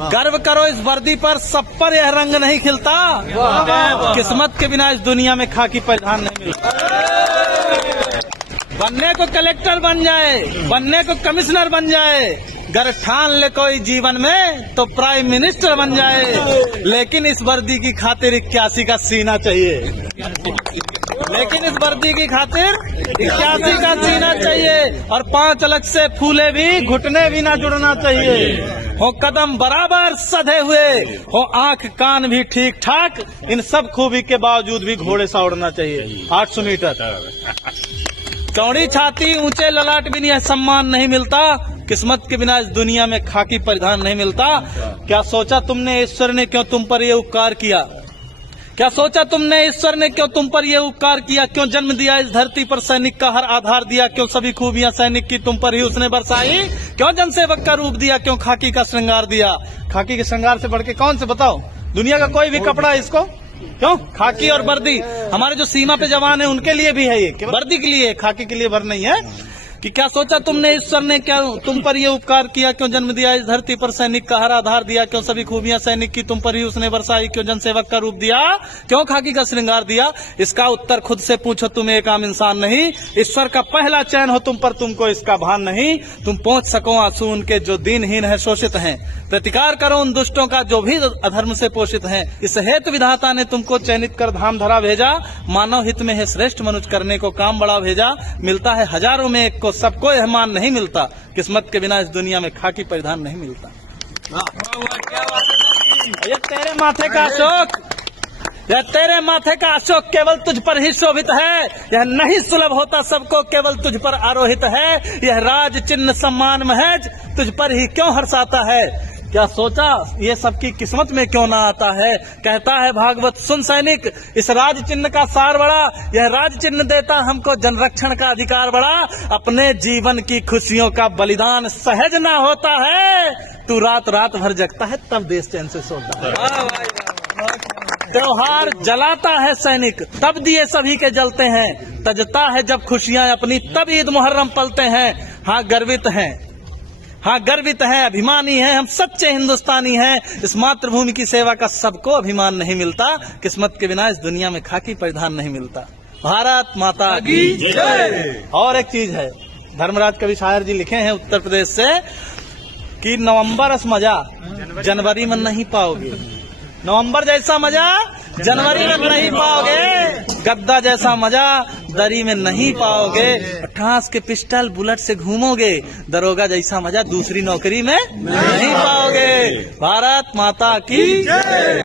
गर्व करो इस वर्दी पर, सब पर यह रंग नहीं खिलता। किस्मत के बिना इस दुनिया में खाकी परिधान नहीं मिलता। बनने को कलेक्टर बन जाए, बनने को कमिश्नर बन जाए, गर ठान ले कोई जीवन में तो प्राइम मिनिस्टर बन जाए। लेकिन इस वर्दी की खातिर 81 का सीना चाहिए। लेकिन इस वर्दी की खातिर 81 का सीना चाहिए। और 5 अलग से फूले भी, घुटने भी ना जुड़ना चाहिए। हो कदम बराबर सधे हुए, हो आंख कान भी ठीक ठाक, इन सब खूबी के बावजूद भी घोड़े सा उड़ना चाहिए। 800 मीटर चौड़ी छाती, ऊंचे ललाट भी यह सम्मान नहीं मिलता। किस्मत के बिना इस दुनिया में खाकी परिधान नहीं मिलता। क्या सोचा तुमने ईश्वर ने क्यों तुम पर यह उपकार किया? क्या सोचा तुमने ईश्वर ने क्यों तुम पर यह उपकार किया? क्यों जन्म दिया इस धरती पर, सैनिक का हर आधार दिया? क्यों सभी खूबियां सैनिक की तुम पर ही उसने बरसाई? क्यों जनसेवक का रूप दिया? क्यों खाकी का श्रृंगार दिया? खाकी के श्रृंगार से बढ़ के कौन से बताओ? दुनिया का कोई भी कपड़ा इसको क्यों? खाकी और वर्दी हमारे जो सीमा पे जवान है उनके लिए भी है, ये वर्दी के लिए, खाकी के लिए भर नहीं है। कि क्या सोचा तुमने ईश्वर ने क्या तुम पर ये उपकार किया? क्यों जन्म दिया इस धरती पर, सैनिक का हर आधार दिया? क्यों सभी खूबियां सैनिक की तुम पर ही उसने बरसाई? क्यों जनसेवक का रूप दिया? क्यों खाकी का श्रृंगार दिया? इसका उत्तर खुद से पूछो, तुम एक आम इंसान नहीं। ईश्वर का पहला चयन हो तुम पर, तुमको इसका भान नहीं। तुम पहुंच सको आंसू उनके जो दीनहीन है, शोषित हैं। प्रतिकार करो उन दुष्टों का जो भी अधर्म से पोषित हैं। इस हेतु विधाता ने तुमको चयनित कर धाम धरा भेजा। मानव हित में है श्रेष्ठ मनुष्य करने को काम बड़ा भेजा। मिलता है हजारों में एक को, सबको यह मान नहीं मिलता। किस्मत के बिना इस दुनिया में खाकी परिधान नहीं मिलता। ये तेरे माथे का अशोक, यह तेरे माथे का अशोक केवल तुझ पर ही शोभित है। यह नहीं सुलभ होता सबको, केवल तुझ पर आरोहित है। यह राज चिन्ह सम्मान महज तुझ पर ही क्यों हर्षाता है? क्या सोचा ये सबकी किस्मत में क्यों ना आता है? कहता है भागवत सुन सैनिक, इस राज चिन्ह का सार बड़ा। यह राज चिन्ह देता हमको जनरक्षण का अधिकार बड़ा। अपने जीवन की खुशियों का बलिदान सहज ना होता है। तू रात रात भर जगता है तब देश चैन से सोता है। त्योहार जलाता है सैनिक तब दिए सभी के जलते हैं। तजता है जब खुशियां अपनी तब ईद मुहर्रम पलते हैं। हाँ गर्वित हैं, हाँ गर्वित है, अभिमानी है, हम सच्चे हिंदुस्तानी हैं। इस मातृभूमि की सेवा का सबको अभिमान नहीं मिलता। किस्मत के बिना इस दुनिया में खाकी परिधान नहीं मिलता। भारत माता की जय। और एक चीज है, धर्मराज कवि शायर जी लिखे हैं उत्तर प्रदेश से कि नवंबर अस मजा जनवरी में नहीं पाओगे। नवंबर जैसा मजा जनवरी में नहीं पाओगे। गद्दा जैसा मजा दरी में नहीं पाओगे। ठास के पिस्टल बुलेट से घूमोगे। दरोगा जैसा मजा दूसरी नौकरी में नहीं पाओगे। भारत माता की जय।